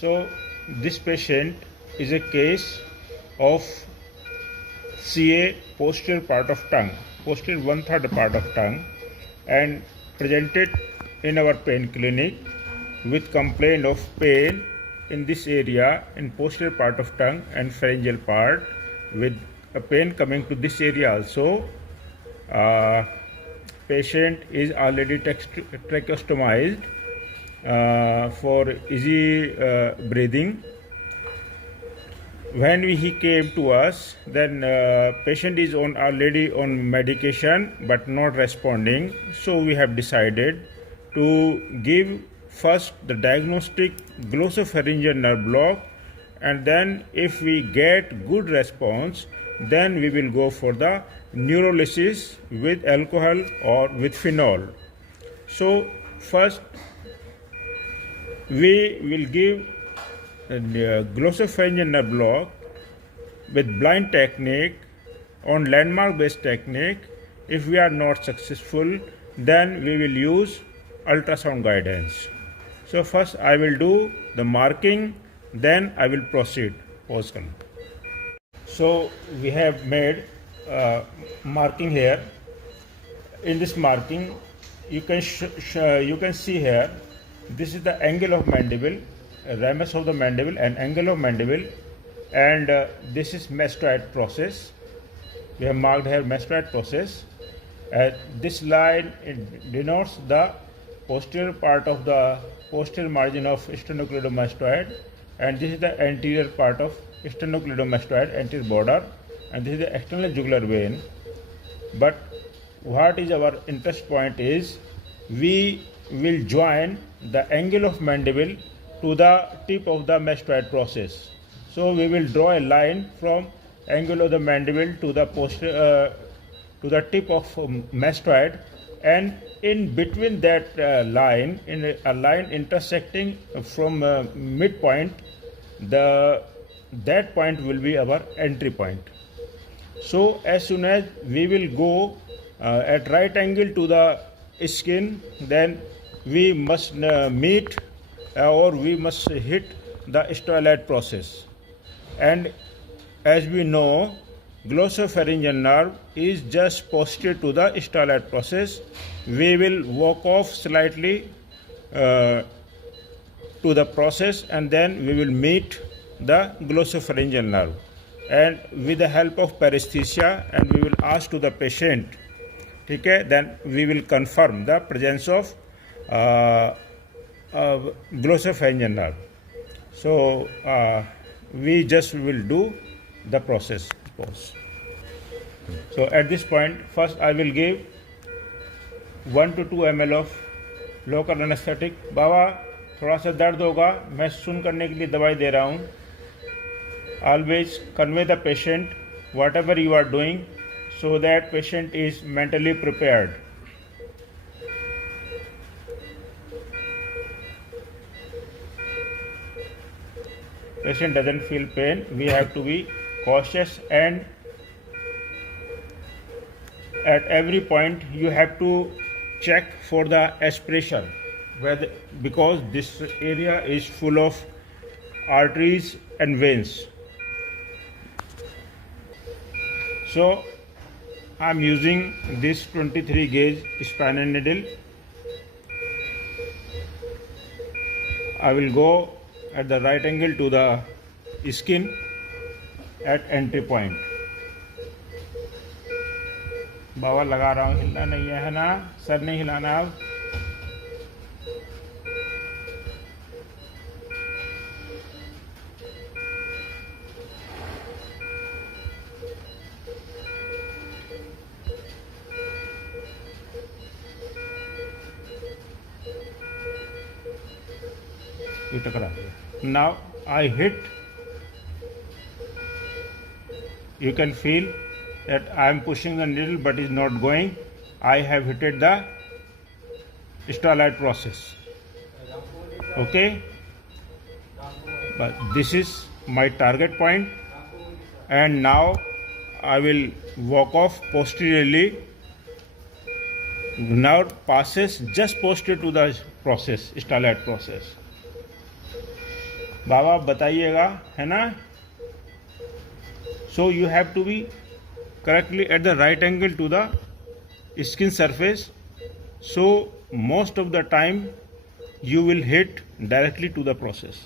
So this patient is a case of CA posterior part of tongue, posterior 1/3 part of tongue, and presented in our pain clinic with complaint of pain in this area in posterior part of tongue and pharyngeal part, with a pain coming to this area also. Patient is already tracheostomized for easy breathing. When he came to us, then patient is already on medication but not responding. So we have decided to give first the diagnostic glossopharyngeal nerve block, and then if we get good response, then we will go for the neurolysis with alcohol or with phenol. So first we will give glossopharyngeal nerve block with blind technique on landmark based technique. If we are not successful, then we will use ultrasound guidance. So first I will do the marking, then I will proceed. So we have made marking here. In this marking, you can see here, this is the angle of mandible, ramus of the mandible and angle of mandible, and this is mastoid process. We have marked here mastoid process. This line denotes the posterior part of the posterior margin of sternocleidomastoid, and this is the anterior part of sternocleidomastoid, anterior border, and this is the external jugular vein. But what is our interest point is, we will join the angle of mandible to the tip of the mastoid process. So we will draw a line from angle of the mandible to the to the tip of mastoid, and in between that line, in a line intersecting from midpoint, that point will be our entry point. So as soon as we will go at right angle to the skin, then we must meet or we must hit the styloid process. And as we know, glossopharyngeal nerve is just posterior to the styloid process. We will walk off slightly to the process, and then we will meet the glossopharyngeal nerve. And with the help of paresthesia, and we will ask to the patient, okay, then we will confirm the presence of glossopharyngeal nerve. So we just will do the process. So at this point, first I will give 1 to 2 ml of local anesthetic. बाबा थोड़ा सा दर्द होगा, मैं सुन करने के लिए दवाई दे रहा हूँ. Always convey the patient whatever you are doing, so that patient is mentally prepared. Patient doesn't feel pain. We have to be cautious, and at every point you have to check for the aspiration, because this area is full of arteries and veins. So I am using this 23 gauge spinal needle. I will go at the right angle to the skin at entry point. बाबा लगा रहा हूँ, हिलना नहीं है ना, sir नहीं हिलाना अब. Now I hit. You can feel that I am pushing the needle but is not going. I have hit the styloid process. Okay, but this is my target point, and now I will walk off posteriorly. Now passes just posterior to the process, styloid process. बाबा बताइएगा, है ना। So you have to be correctly at the right angle to the skin surface, so most of the time you will hit directly to the process.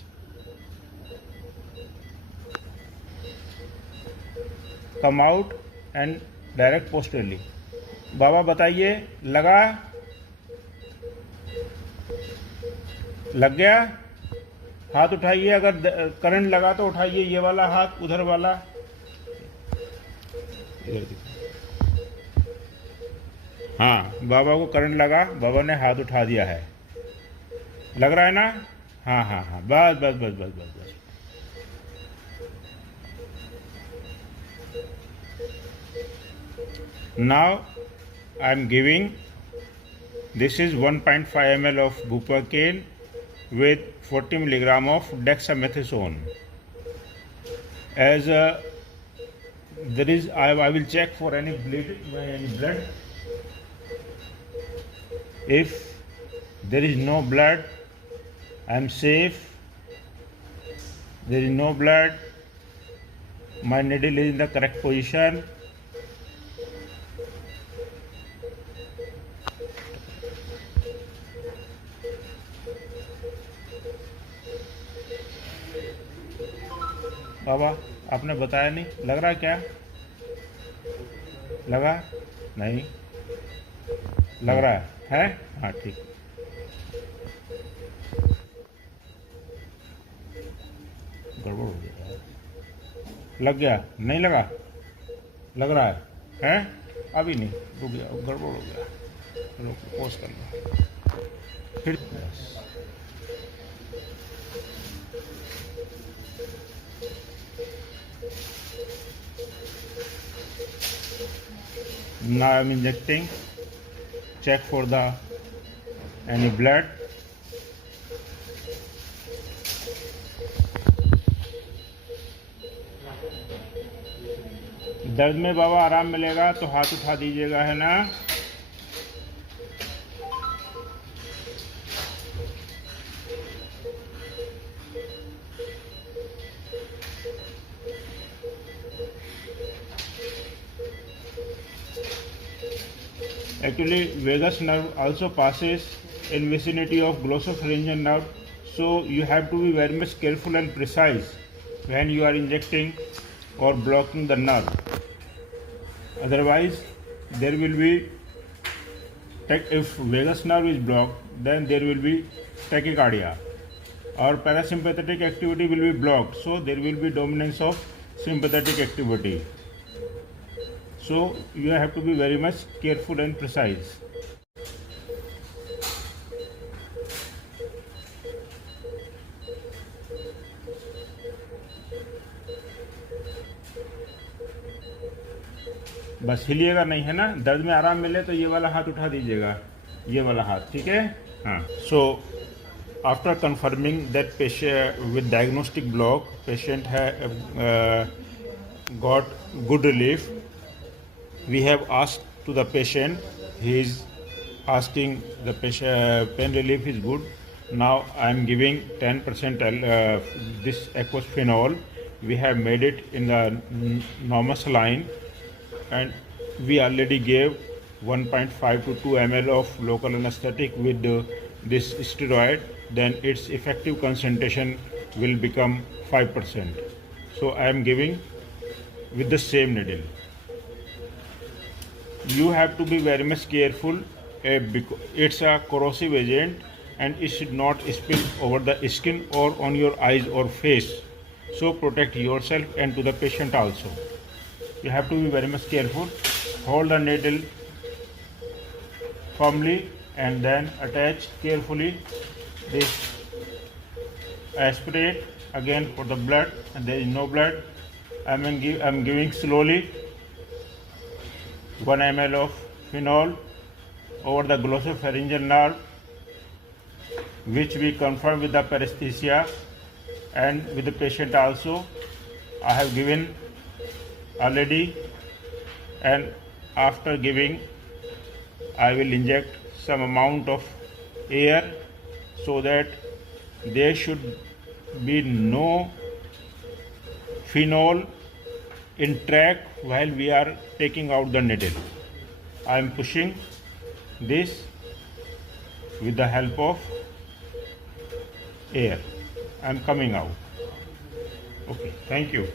Come out and direct posteriorly. बाबा बताइए, लगा, लग गया। हाथ उठाइए, अगर current लगा तो उठाइए, ये वाला हाथ, उधर वाला इधर दिखा। हाँ, बाबा को करंट लगा, बाबा ने हाथ उठा दिया है, लग रहा है ना। हाँ हाँ हाँ, बस बस बस बस बस बस। Now I am giving, this is 1.5 ml of bupivacaine with 40 milligram of dexamethasone. As there is, I will check for any blood. If there is no blood, I am safe. There is no blood, my needle is in the correct position. बाबा आपने बताया नहीं, लग रहा है क्या? लगा नहीं, लग रहा है? हाँ ठीक। गड़बड़ हो गया, लग गया, नहीं लगा, लग रहा है? अभी नहीं, रुक गया, गड़बड़ हो गया, रुक, पॉज कर लो फिर। Now I am injecting, check for the any blood. दर्द में बाबा आराम मिलेगा तो हाथ उठा दीजिएगा, है ना। Actually, vagus nerve also passes in vicinity of glossopharyngeal nerve, so you have to be very much careful and precise when you are injecting or blocking the nerve. Otherwise, there will be, if vagus nerve is blocked, then there will be tachycardia, or parasympathetic activity will be blocked, so there will be dominance of sympathetic activity. So you have to be very much careful and precise. बस हिलिएगा नहीं, है ना। दर्द में आराम मिले तो ये वाला हाथ उठा दीजिएगा, ये वाला हाथ, ठीक है। हाँ, so after confirming that patient with diagnostic block, patient है got good relief. We have asked to the patient, he is asking the patient pain relief is good. Now I am giving 10% this aquasphenol. We have made it in the normal saline, and we already gave 1.5 to 2 ml of local anesthetic with this steroid. Then its effective concentration will become 5%. So I am giving with the same needle. You have to be very much careful, because it's a corrosive agent and it should not spill over the skin or on your eyes or face. So protect yourself and to the patient also. You have to be very much careful. Hold the needle firmly and then attach carefully this. Aspirate again for the blood, and there is no blood. I'm giving slowly 1 ml of phenol over the glossopharyngeal nerve, which we confirm with the paresthesia and with the patient also. I have given already, and after giving I will inject some amount of air so that there should be no phenol in track while we are taking out the needle. I am pushing this with the help of air. I am coming out. Okay, thank you.